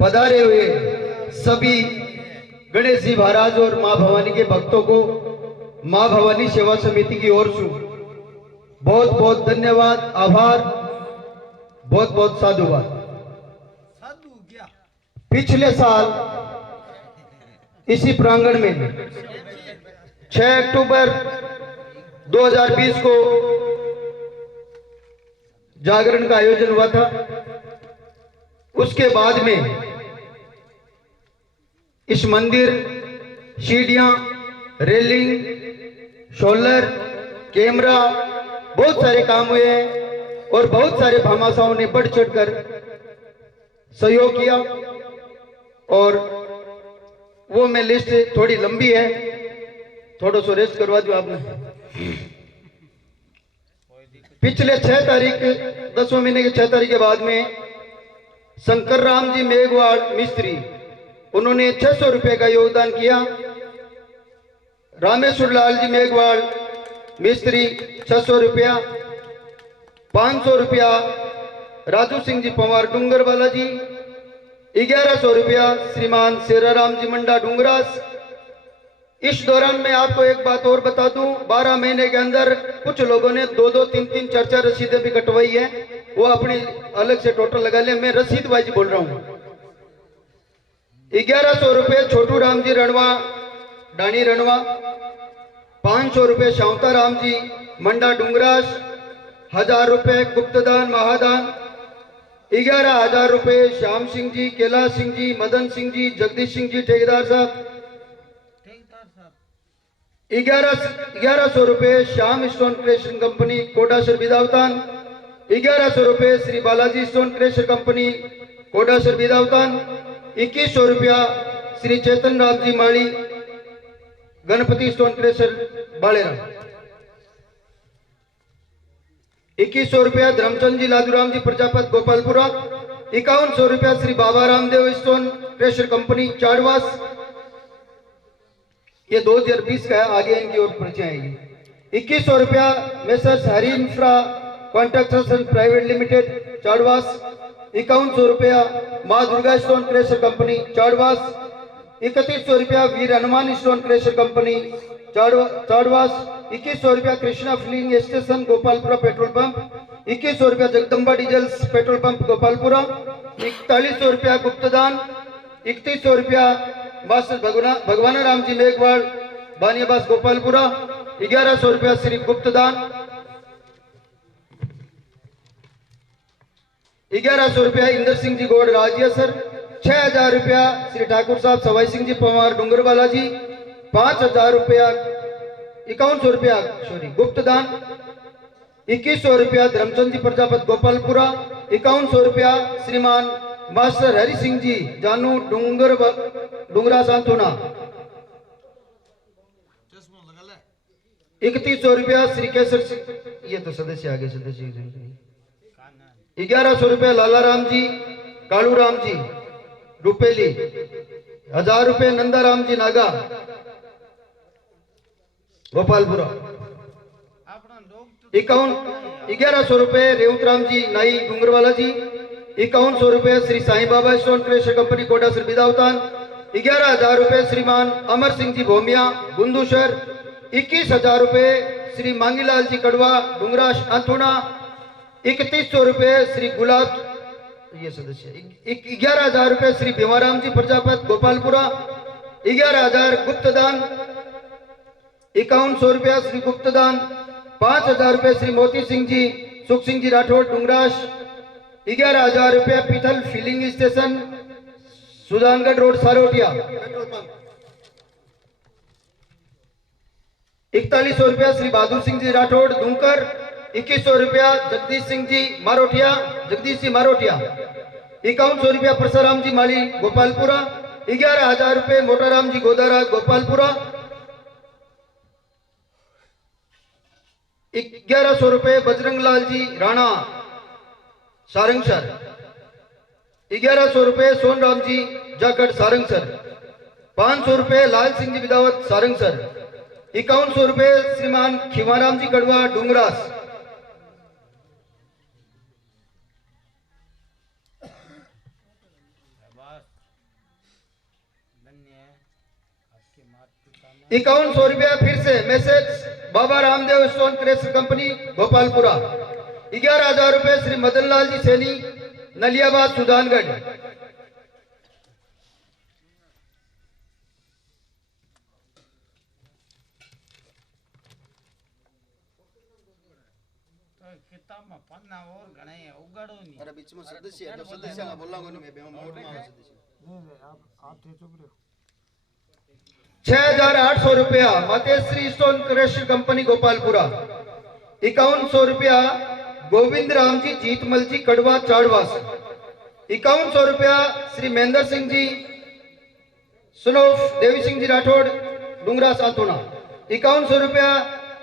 पधारे हुए सभी गणेश जी महाराज और मां भवानी के भक्तों को मां भवानी सेवा समिति की ओर से बहुत बहुत धन्यवाद, आभार, बहुत बहुत साधुवाद। पिछले साल इसी प्रांगण में 6 अक्टूबर 2020 को जागरण का आयोजन हुआ था। उसके बाद में इस मंदिर, सीढ़ियां, रेलिंग, सोलर, कैमरा, बहुत सारे काम हुए हैं और बहुत सारे भामाशाहों ने बढ़ चढ़कर सहयोग किया। और वो मैं लिस्ट थोड़ी लंबी है, थोड़ा सा रेस्ट करवा दो आपने। पिछले 6 तारीख 10वें महीने के 6 तारीख के बाद में शंकर राम जी मेघवाड़ मिस्त्री, उन्होंने 600 रुपए का योगदान किया। रामेश्वर लाल जी मेघवाड़ मिस्त्री 600 रुपया, 500 रुपया राजू सिंह जी पवार डूंगरवाला जी, 1100 रुपया श्रीमान शेराराम जी मंडा डूंगरास। इस दौरान मैं आपको एक बात और बता दूं, 12 महीने के अंदर कुछ लोगों ने 2-2, 3-3, 4-4 रसीदें भी कटवाई है, वो अपनी अलग से टोटल लगा ले। मैं रसीद वाइज बोल रहा हूं। 1100 रुपये छोटू राम जी रणवा डाणी रणवा, 500 रुपये शांता राम जी मंडा डूंगरास, 1000 रुपये गुप्तदान महादान, 11,000 रुपये श्याम सिंह जी, कैलाश सिंह जी, मदन सिंह जी, जगदीश सिंह जी ठेकेदार साहब, 1100 रुपये Shyam stone crusher company Kodasar Vidavatan, 1100 रुपये Shri Balaji stone crusher company Kodasar Vidavatan, 2100 रुपया श्री चेतन राम जी माली गणपति स्टोन क्रेशर बालेरा, 2100 रुपया धर्मचंद जी लादूराम जी प्रजापत गोपालपुरा, 5100 रुपया श्री बाबा Ramdev stone crusher company Chadwas. ये 2020 का है, आगे इनकी ओर परिचय आएगी। 2100 रुपया Messrs Hari infra contractors private limited Chadwas, 5100 रुपया माँ Durga stone crusher company Chadwas, 3100 रुपया Veer Hanuman stone crusher company Chadwas, 2100 रुपया Krishna filling station Gopalpura petrol pump, 2100 रुपया Jagdamba diesels petrol pump Gopalpura, 4100 रुपया गुप्तदान, 3100 रुपया मास्टर भगवान राम जी मेघवाड़ बानियाबास गोपालपुरा, 1100 रुपया श्री गुप्तदान, 1100 रुपया इंदर सिंह जी गौड़ राजियासर, 6000 रुपया श्री ठाकुर साहब सवाई सिंह जी पवार डूंगरवाला जी, 5000 रुपया 5100 रुपया गुप्तदान, 2100 रुपया धर्मचंद जी प्रजापत गोपालपुरा, 5100 रुपया श्रीमान मास्टर हरि सिंह जी जानू डूंगरा सांतोना, 3100 रुपया श्री केसर सिंह, ये तो सदस्य आगे सदस्य, 1100 रुपया लाला राम जी कालू राम जी रुपेली, 1000 रुपये नंदा राम जी नागा गोपालपुरा, 1100 रुपये रेवत राम जी नाई डूंगरवाला जी, 5100 रुपये Shri Sai Baba stone crusher company Kodasar विदावतान, 11,000 रुपये श्रीमान अमर सिंह जी भोमिया गुंदूशर, 21,000 रुपये श्री मांगीलाल जी कड़वा डूंगराश अंथुना, 3100 रुपये श्री गुलाब, ये सदस्य, 11,000 रुपये श्री भीमाराम जी प्रजापत गोपालपुरा, 11,000 गुप्तदान, 5100 रुपया श्री गुप्तदान, 5,000 रुपये श्री मोती सिंह जी सुख सिंह जी राठौड़ डूंगराश, 11,000 रुपया Pithal filling station Sujangarh road Sarotiya, 4100 रुपया श्री बहादुर सिंह जी राठौड़ दूंकर, 2100 रुपया जगदीश सिंह जी मारोटिया जगदीश जी मारोटिया, 5100 रुपया परसाराम जी माली गोपालपुरा, 11,000 रुपये मोटाराम जी गोदारा गोपालपुरा, 1100 रुपये बजरंग लाल जी राणा सारंगसर, 1100 रुपये सोनराम जी जाकड़ सारंगसर, 500 रुपये लाल सिंह जी विदावत सारंगसर, 5100 रुपये श्रीमान खिमाराम जी कड़वा डूंगरास, ₹5100 फिर से message Baba Ramdev stone crusher company Gopalpura. ₹11,000 Shri Madanlal ji Saini Naliyabad Sujangarh. अरे बीच में सदस्य है, तो सदस्य ना बोलना कोनी मैं मोट में सदस्य। आप थे चुप रहो। ₹6,800 Mateshri stone crusher company Gopalpura. ₹5100 Govind Ram ji Jeetmal ji Kadwa Chadwas. ₹5100 Shri Mahendra Singh ji सुनोफ Devi Singh ji Rathore Doongra Satona. ₹5100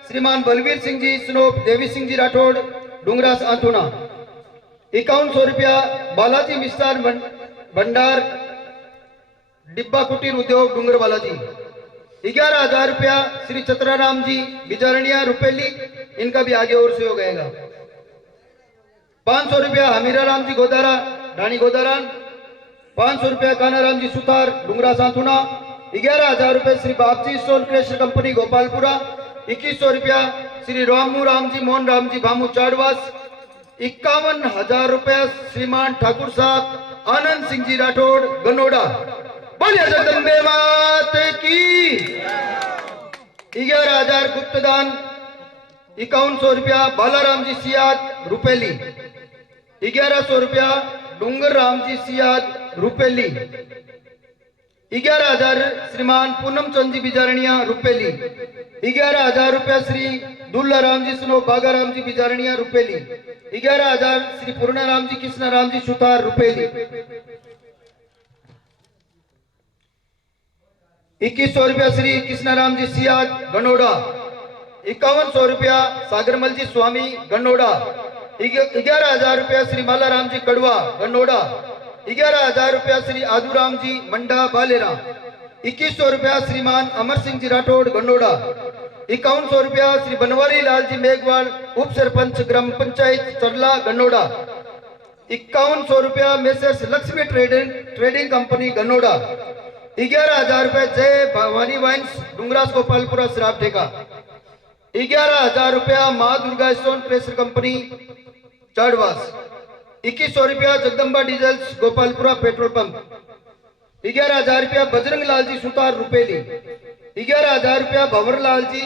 श्रीमान बलवीर सिंह जी सुनोफ देवी सिंह जी राठौड़ डूंगरा सातोना। ₹5100 बालाजी मिष्ठान भंडार डिब्बा कुटीर उद्योग डूंगर बालाजी। ₹11,000 श्री चतराराम जी बिजारणिया रुपेली, इनका भी आगे और से हो गएगा। ₹500 Hamira Ram ji Godara Rani Godaran. ₹500 Kanaram ji Sutar Dungra Santhuna. ₹11,000 Shri Bapji stone crusher company Gopalpura. ₹2100 Shri Ramu Ram ji Mohan Ram ji Bhamu Chadwas. ₹51,000 Shriman Thakur साहब आनंद सिंह जी राठौड़ गनोड़ा। बोलिए जगदम्बे मात की। 11,000 गुप्तदान। ₹5100 बालाराम जी सियाद रुपेली। ₹1100 डूंगर राम जी सियाद रुपेली। 11,000 श्रीमान पूनम चंद जी बिजारणिया रुपेली। ₹11,000 श्री दुल्ला राम जी सुनो बागा राम जी बिजारणिया रुपेली। 11,000 श्री पूर्णा राम जी कृष्णा राम जी सुतार रुपेली। 2100 श्री कृष्णा राम जी सियाद गनोड़ा। 5100 सागरमल जी स्वामी गनोड़ा। 11,000 श्री माला राम जी कड़वा गनोड़ा। 11,000 श्री आदूराम जी मंडा बालेरा। 2100 श्रीमान अमर सिंह जी राठौड़ गनोड़ा। 5100 श्री बनवारी लाल जी मेघवाल उप सरपंच ग्राम panchayat Charla Ganoda. 5100 message Lakshmi trading company Ganoda. 11,000 Jai Bhavani wines डूंगरास Gopalpura शराब ठेका। 11,000 Maa Durga stone crusher company Chadwas. 2100 Jagdamba diesels Gopalpura petrol pump. 11,000 Bajrang Lal ji Sutar Rupeli. 11,000 Bhanwar Lal ji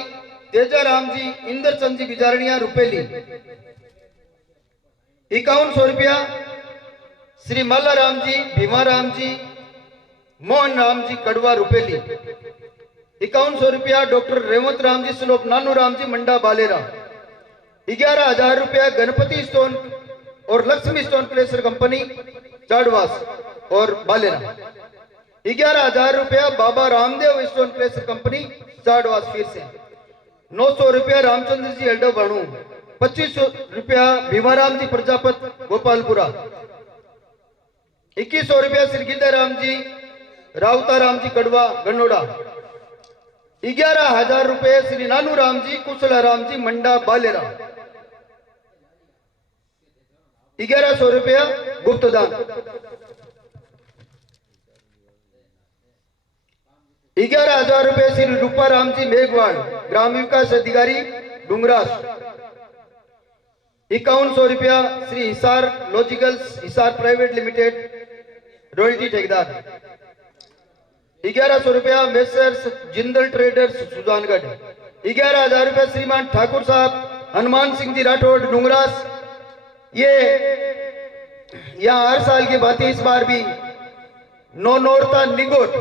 Tejaram ji Indrachand ji Bijarniya Rupeli. 5100 Shri Mala Ram ji Bhima Ram ji Mohan Ram ji Kadwa Rupeli. 5100 doctor Revant Ram ji स्लोप नानू राम जी मंडा बालेरा। 11,000 गणपति स्टोन और Lakshmi stone crusher company Chadwas और Balera. 11,000 Baba Ramdev stone crusher company Chadwas. फिर से 900 रामचंद्र जी एल्डो बाणु। 2500 भीमाराम जी प्रजापत गोपालपुरा। 2100 श्री गिद्दा राम जी रावता राम जी कड़वा गनोड़ा। 11,000 श्री नानू राम जी कुशला राम जी मंडा बालेरा। 1100 गुप्तदान। 11,000 श्री रूपा राम जी मेघवाल ग्राम विकास अधिकारी डूंगरास। 5100 Shri Hisar logicals Hisar private limited royalty ठेकेदार। 1100 मेसर्स जिंदल ट्रेडर्स सुजानगढ़। 11,000 श्रीमान ठाकुर साहब हनुमान सिंह जी राठौड़ डूंगरास। ये यहाँ हर साल की बात इस बार भी नौनोरता निगोट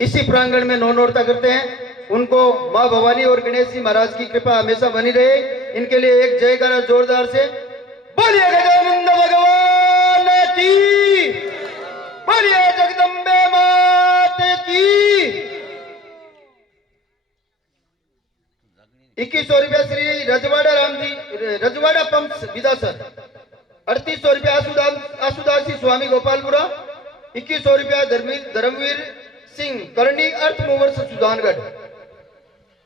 इसी प्रांगण में नौनोरता करते हैं। उनको माँ भवानी और गणेश जी महाराज की कृपा हमेशा बनी रहे। इनके लिए एक जयकारा जोरदार से बोलिए गजानंद भगवान की। बोलिए जगदम्बे मात की। 2100 श्री रजवाड़ा राम जी रजवाड़ा पंप्स विदासर। 3800 आसुदासी स्वामी गोपालपुरा। 2100 धर्मवीर सिंह करनी अर्थ मूवर्स सुजानगढ़।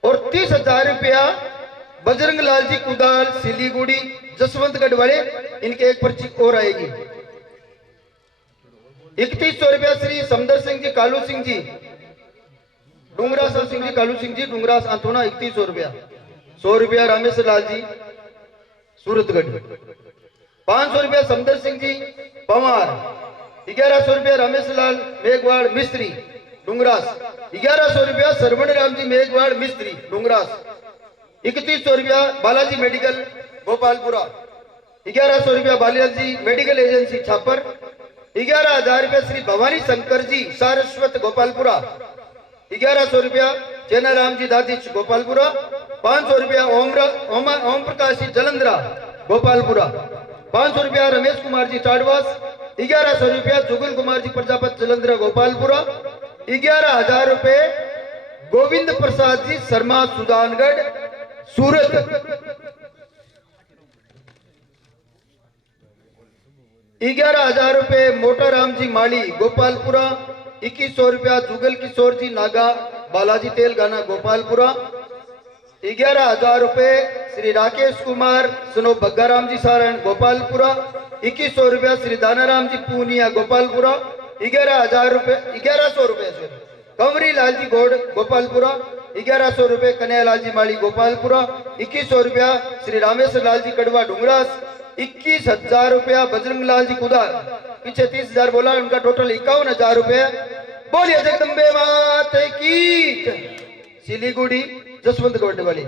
और 30,000 बजरंग लाल जी कुदाल सिलीगुड़ी जसवंतगढ़ वाले। इनके एक पर्ची और आएगी। 3100 श्री समदर सिंह जी कालू सिंह जी डूंगरास, सिंह जी कालू सिंह जी डूंगरास आंथोना 3100 रुपया। 100 रुपया रामेश्वर लाल जी सूरतगढ़। 500 रुपया समदर सिंह जी पवार। 1100 रुपया रामेश्वर लाल मेघवाड़ मिस्त्री डूंगरास। 1100 रुपया सरवण राम जी मेघवाड़ मिस्त्री डूंगरास। 3100 रुपया बालाजी मेडिकल गोपालपुरा। 1100 रुपया बालाजी मेडिकल एजेंसी छापर। 11,000 रुपया श्री भवानी शंकर जी सारस्वत गोपालपुरा। 1100 रुपया चेनाराम जी दादीच गोपालपुरा। 500 रुपया ओम प्रकाश जी जलंधरा गोपालपुरा। 500 रुपया रमेश कुमार जी टाडवास। 1100 रुपया जुगल कुमार जी प्रजापत जलंधरा गोपालपुरा। 11,000 रुपये गोविंद प्रसाद जी शर्मा सुजानगढ़ सूरत। 11,000 रुपये मोटाराम जी माली गोपालपुरा। 2100 रुपया जुगल किशोर जी नागा बालाजी तेलगाना गोपालपुरा। 11,000 रुपये श्री राकेश कुमार सुनो बग्गाराम जी सारण गोपालपुरा। 2100 रुपया श्री दानाराम जी पूनिया गोपालपुरा। 1100 रुपये कंवरी लाल जी गौड़ गोपालपुरा। 1100 रुपये कन्हैया लाल जी माली गोपालपुरा। 2100 रुपया श्री रामेश्वर लाल जी कड़वा डूंगरास। 21,000 रुपया बजरंग लाल जी कुदार, पीछे 30,000 बोला, उनका टोटल 51,000 रुपये। बोलिए जगदम्बे मात की। सिलीगुड़ी जसवंत गौड़ वाली।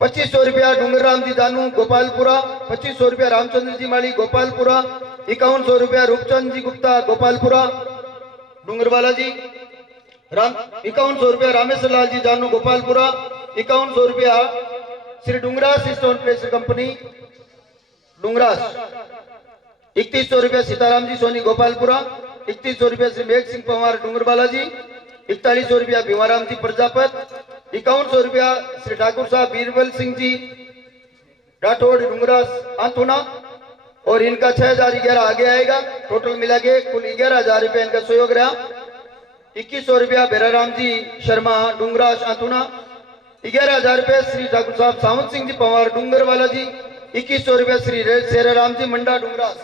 2500 रुपया डूंगर राम जी दानू गोपालपुरा। 2500 रुपया रामचंद्र जी माली गोपालपुरा। 5100 रुपया रूपचंद जी गुप्ता गोपालपुरा डूंगरवाला जी। 5100 रुपया रामेश्वर लाल जी दानू गोपालपुरा। 5100 रुपया श्री डूंगरास स्टोन प्रेस कंपनी डूंगरास। 3100 रुपया सीताराम जी सोनी गोपालपुरा। 3100 रुपया श्री मेघ सिंह पवार डूंगरवाला जी। 4100 रुपया भीमाराम जी प्रजापत। 5100 रुपया श्री ठाकुर साहब बीरबल सिंह जी राठौड़ डूंगरास आंथोना। और इनका 6011 आगे आएगा। टोटल मिला के कुल 11,000 रुपया इनका सहयोग रहा। 2100 रुपया बेराराम जी शर्मा डूंगरास आंथोना। 11,000 रुपये श्री ठाकुर साहब सावंत सिंह जी पवार डूंगरवाला जी। 2100 रुपया श्री शेराराम जी मंडा डूंगरास।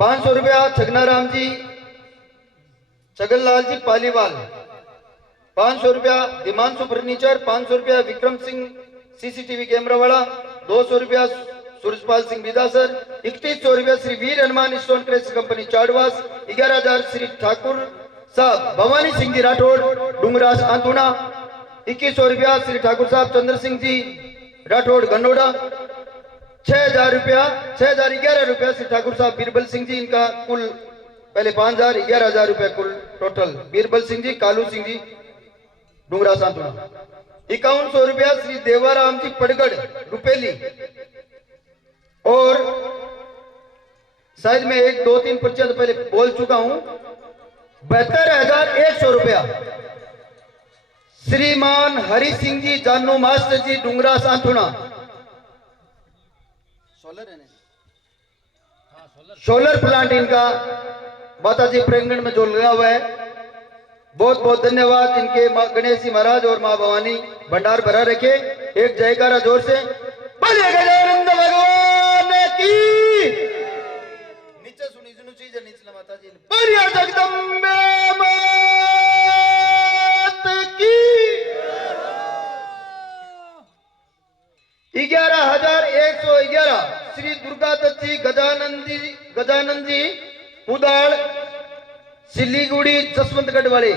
500 रुपया छगनाराम जी छगनलाल जी पालीवाल। 500 रुपया दिमांशु फर्नीचर। 500 रुपया विक्रम सिंह सीसीटीवी कैमरा वाला। 200 रुपया सूरजपाल सिंह बिदासर। 3100 रुपया Shri Veer Hanuman stone crusher company Chadwas. 11,000 Shri Thakur साहब भवानी सिंह जी राठौड़ डूंगरास आंथोना। 2100 रुपया श्री ठाकुर साहब चंद्र सिंह जी राठौड़ गन्नौड़ा। 6,11 रुपया श्री ठाकुर साहब बीरबल सिंह जी। इनका कुल पहले 5,000 11,000 रुपया कुल टोटल। बीरबल सिंह जी कालू सिंह जी डूंगरा सांतुना। 5100 रुपया श्री देवाराम जी पड़गढ़ रुपेली। और शायद मैं 1 2 3 पर्चियां तो पहले बोल चुका हूं। 72,100 रुपया श्रीमान हरि सिंह जी जानू मास्टर जी डूंगरा सांतुना। सोलर प्लांट इनका माताजी प्रांगण में जो लगा हुआ है। बहुत बहुत धन्यवाद इनके। मां गणेश जी महाराज और मां भवानी भंडार भरा रखे। एक जयकारा जोर से बोलिए गजानंद भगवान की। नीचे सुनी सुनो चीज नीचे माताजी बोलिए जगदम्बे मात की। 11,111 श्री दुर्गा दत्त जी गजानंद जी उदाड़ सिलीगुड़ी जसवंतगढ़ वाले।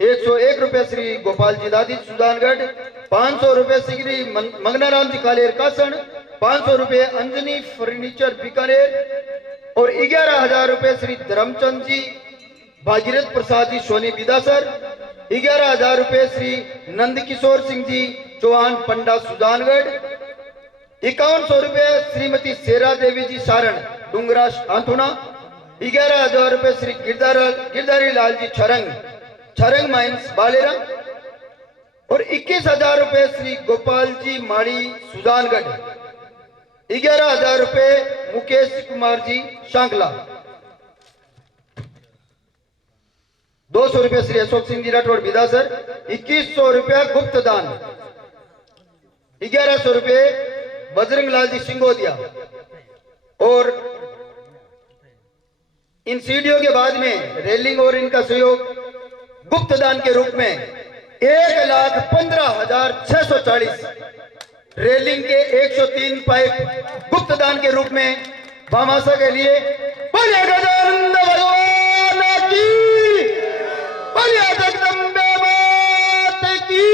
101 रुपये श्री गोपाल जी दादी सुजानगढ़। 500 रुपये श्री मंगनाराम जी कालेर कासन। 500 रुपये अंजनी फर्नीचर बीकानेर। और 11,000 रुपये श्री धर्मचंद जी भागीरथ प्रसाद जी सोनी बिदासर। 11,000 रुपये श्री नंद किशोर सिंह जी चौहान पंडा सुजानगढ़। 5100 रुपये श्रीमती शेरा देवी जी सारण डूंगरास आंथोना। 11,000 रुपये श्री गिरधारी लाल जी छरंग माइंस बालेरा। और 21,000 रुपये श्री गोपाल जी माड़ी सुजानगढ़। 11,000 रुपये मुकेश कुमार जी शांकला। 200 रुपये श्री अशोक सिंह जी राठौड़ बिदासर। 2100 रुपया गुप्त दान। 1100 रुपये बजरंग लाल जी सिंगोदिया। और इन सीढ़ियों के बाद में रेलिंग और इनका सहयोग गुप्त दान के रूप में 1,15,640 रेलिंग के 103 पाइप गुप्त दान के रूप में भामाशा के लिए बोलिए गजानंद भगवान की, बोलिए जगदम्बे मात की।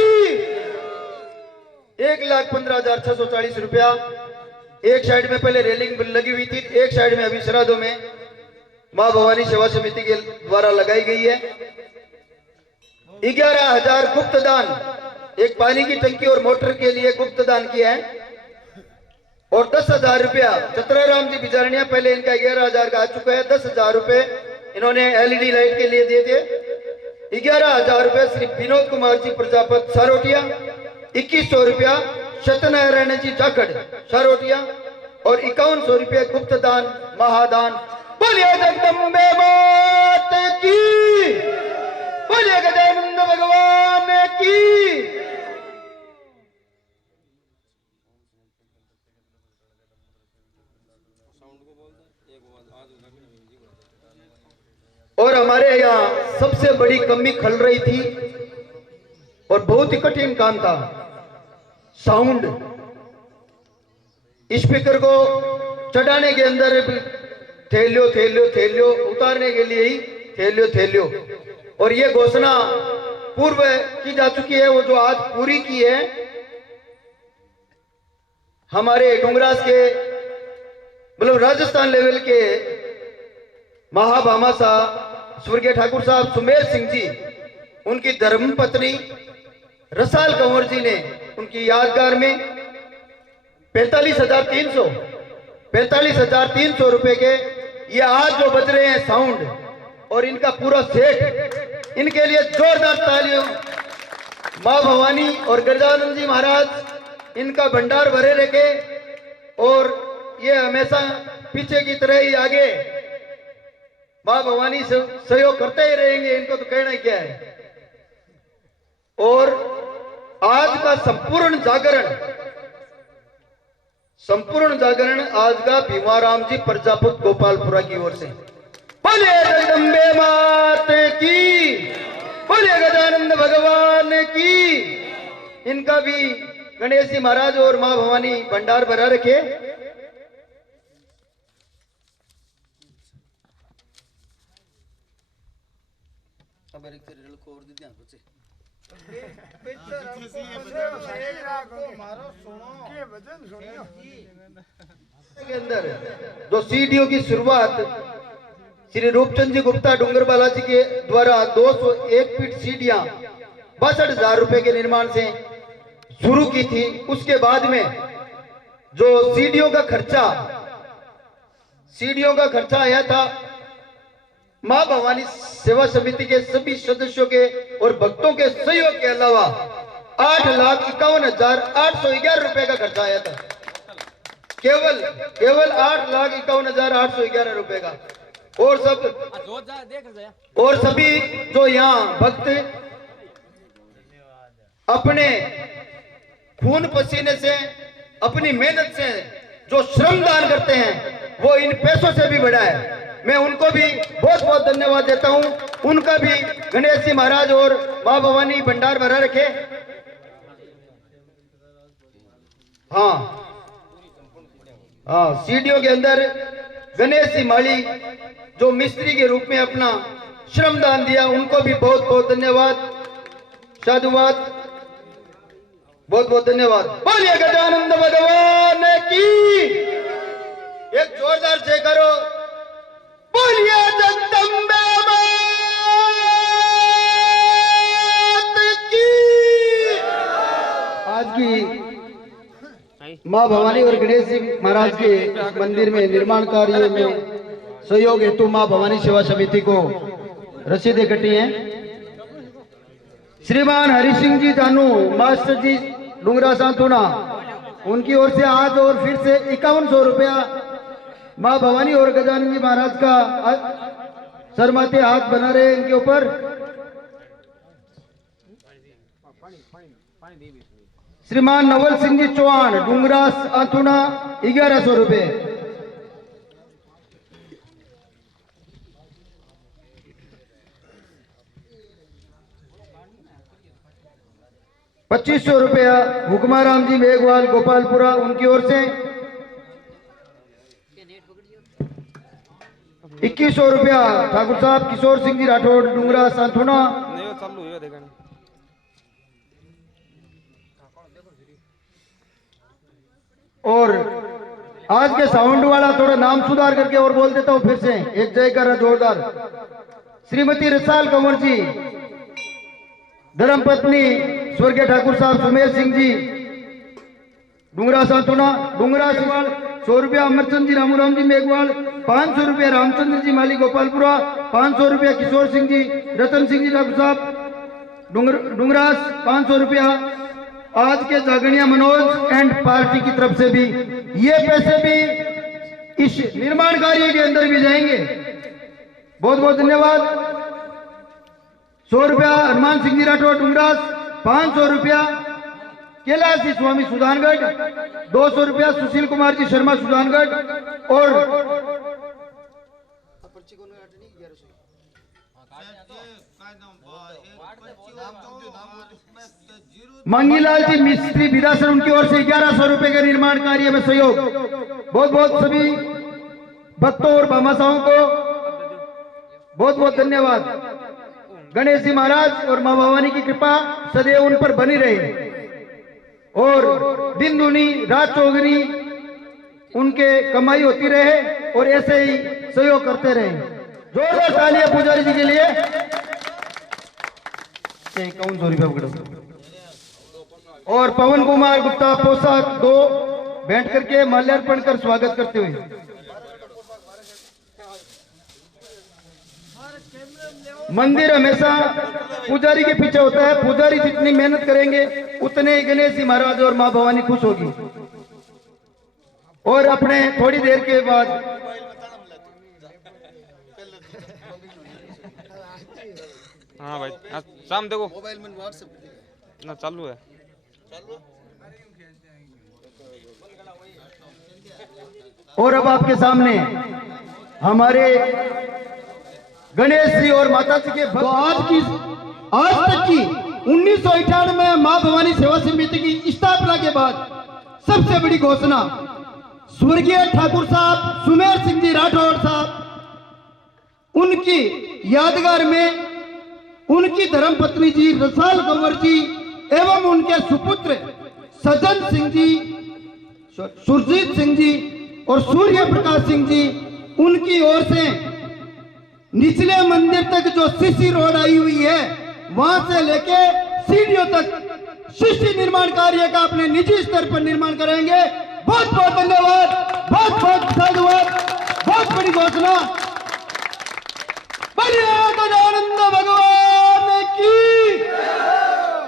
1,15,640 रुपया एक साइड में पहले रेलिंग लगी हुई थी, एक साइड में अभी श्राद्धों में मां भवानी सेवा समिति के द्वारा लगाई गई है। 11,000 गुप्त दान, एक पानी की टंकी और मोटर के लिए गुप्त दान किया है। और 10,000 रुपया चतुराराम जी बिजारनिया, पहले इनका 11,000 का आ चुका है, 10,000 रुपए इन्होंने एलईडी लाइट के लिए दिए थे। 11,000 रुपए श्री विनोद कुमार जी प्रजापत सारोटिया, 2,100 रुपया सत्यनारायण जी जाखड़ सारोटिया और 5,100 रुपये गुप्त दान महादान। बोलिए जगदम्बे मात की, बोलिए गजानंद भगवान की। और हमारे यहाँ सबसे बड़ी कमी खल रही थी और बहुत ही कठिन काम था, साउंड। स्पीकर को चढ़ाने के अंदर थैलियो थैलियो थैलियो, उतारने के लिए ही थैलियो थैलियो। और ये घोषणा पूर्व की जा चुकी है, वो जो आज पूरी की है हमारे डुंगरास के, मतलब राजस्थान लेवल के महाभामाशा स्वर्गीय ठाकुर साहब सुमेर सिंह जी, उनकी धर्मपत्नी रसाल कंवर जी ने उनकी यादगार में 45,300 रुपए के ये आज जो बज रहे हैं साउंड और इनका पूरा सेट, इनके लिए जोरदार तालियों। मां भवानी और गजानंद जी महाराज इनका भंडार भरे रखे और ये हमेशा पीछे की तरह ही आगे मां भवानी से सहयोग करते ही रहेंगे, इनको तो कहना ही क्या है। और आज का संपूर्ण जागरण आज का भीमाराम जी प्रजापत गोपालपुरा की ओर से। बोलिए जगदम्बे मात की, बोलिए गजानंद भगवान की। इनका भी गणेश जी महाराज और मां भवानी भंडार भरा रखे। अब एक तेरे लड़को और दे दिया बच्चे के अंदर जो सीढ़ियों की शुरुआत श्री रूपचंद जी गुप्ता डूंगर बालाजी के द्वारा 201 फीट सीढ़ियां 62,000 रुपए के निर्माण से शुरू की थी, उसके बाद में जो सीढ़ियों का खर्चा आया था मां भवानी सेवा समिति के सभी सदस्यों के और भक्तों के सहयोग के अलावा 8,51,811 रुपए का खर्चा आया था। केवल 8,51,811 रुपए का। और सभी जो यहाँ भक्त अपने खून पसीने से, अपनी मेहनत से जो श्रमदान करते हैं, वो इन पैसों से भी बड़ा है। मैं उनको भी बहुत बहुत धन्यवाद देता हूं। उनका भी गणेश जी महाराज और मां भवानी भंडार भरा रखे। हाँ, सीढ़ियों के अंदर गणेश जी माली जो मिस्त्री के रूप में अपना श्रमदान दिया, उनको भी बहुत बहुत धन्यवाद, साधुवाद, बहुत बहुत धन्यवाद। बोलिए गजानंद भगवान की। एक जोरदार जय करो। बोलिए जगदम्बे मात की। आज की मां भवानी और गणेश जी महाराज के मंदिर में निर्माण कार्य में सहयोग हेतु मां भवानी सेवा समिति को रसीदें कटी हैं। श्रीमान हरि सिंह जी जानू मास्टर जी डूंगरा सांतुना, उनकी ओर से आज और फिर से 5100 रुपया मां भवानी और गजानंद जी महाराज का सरमाते हाथ बना रहे इनके ऊपर। श्रीमान नवल सिंह जी चौहान डूंगरा आंतुना 1100 रुपए। 2500 रुपया हुक्माराम जी मेघवाल गोपालपुरा उनकी ओर से। 2100 रुपया ठाकुर साहब किशोर सिंह जी राठौड़ डूंगरा सांथुना। और आज के साउंड वाला थोड़ा नाम सुधार करके और बोल देता हूं फिर से, एक जयकार जोरदार। श्रीमती रसाल कंवर जी, धर्मपत्नी स्वर्गीय ठाकुर साहब सुमेर सिंह जी डूंगरा सांतुना डूंगरा सिवाल 100 रुपया। अमरचंद जी रामूराम जी मेघवाल 500 रुपया। रामचंद्र जी माली गोपालपुरा 500 रुपया। किशोर सिंह जी रतन सिंह जी ठाकुर साहब डूंगरास 500 रुपया। आज के जागरणिया मनोज एंड पार्टी की तरफ से भी ये पैसे भी इस निर्माण कार्य के अंदर भी जाएंगे। बहुत बहुत धन्यवाद। 100 रुपया हनुमान सिंह जी राठौर डूंगरास। 500 रुपया कैलाशी स्वामी सुजानगढ़। 200 रुपया सुशील कुमार जी शर्मा सुजानगढ़। और पर्ची कोण काढली? 1100 मंगीलाल जी मिस्त्री विदासन उनकी ओर से 1100 रुपए के निर्माण कार्य में सहयोग। बहुत बहुत सभी भक्तों और भामाशाहों को बहुत बहुत धन्यवाद। गणेश जी महाराज और मां भवानी की कृपा सदैव उन पर बनी रहे और दिन दुनी रात चौगुनी उनके कमाई होती रहे और ऐसे ही सहयोग करते रहे। जोरदार तालियां पुजारी जी के लिए। 5100 रुपया पकड़ो। और पवन कुमार गुप्ता पोशाक 2 भेंट करके माल्यार्पण कर स्वागत करते हुए। मंदिर हमेशा पुजारी के पीछे होता है। पुजारी जितनी मेहनत करेंगे उतने ही गणेश जी महाराज और मां भवानी खुश होगी। और अपने थोड़ी देर के बाद हाँ भाई शाम देखो मोबाइल में व्हाट्सएप ना चालू है। और अब आपके सामने हमारे गणेश जी और माता जी के भक्त आज तक की 1998 में मां भवानी सेवा समिति की स्थापना के बाद सबसे बड़ी घोषणा स्वर्गीय ठाकुर साहब सुमेर सिंह जी राठौड़ साहब उनकी यादगार में उनकी धर्मपत्नी जी रसाल कंवर जी एवं उनके सुपुत्र सज्जन सिंह जी, सुरजीत सिंह जी और सूर्य प्रकाश सिंह जी उनकी ओर से निचले मंदिर तक जो सीसी रोड आई हुई है वहां से लेके सीढ़ियों तक शिष्य निर्माण कार्य का अपने निजी स्तर पर निर्माण करेंगे। बहुत बहुत धन्यवाद, बहुत बहुत साधुवाद, बहुत बड़ी घोषणा। बोलिए गजानंद भगवान की,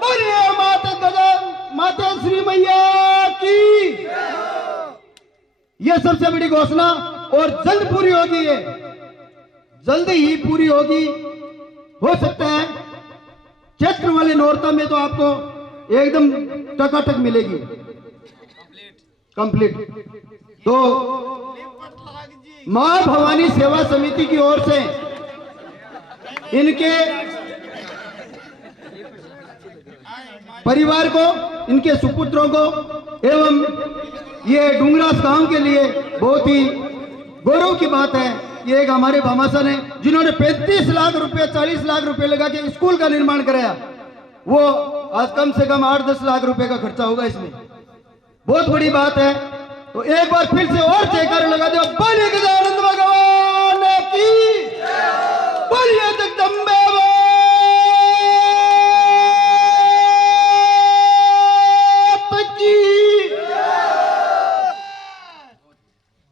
बोलिए माता श्री मैया की। यह सबसे बड़ी घोषणा और जल्द पूरी होगी, ये जल्द ही पूरी होगी। हो सकता है चैत्र वाले नौरता में तो आपको एकदम टकाटक मिलेगी कंप्लीट। तो मां भवानी सेवा समिति की ओर से इनके परिवार को, इनके सुपुत्रों को एवं ये डूंगरास गांव के लिए बहुत ही गौरव की बात है। ये एक हमारे भामाशाह ने जिन्होंने 35 लाख रुपए 40 लाख रुपए लगा के स्कूल का निर्माण कराया, वो आज कम से कम 8-10 लाख रुपए का खर्चा होगा इसमें। बहुत बड़ी बात है। तो एक बार फिर से और जयकार लगा दो। बोलिए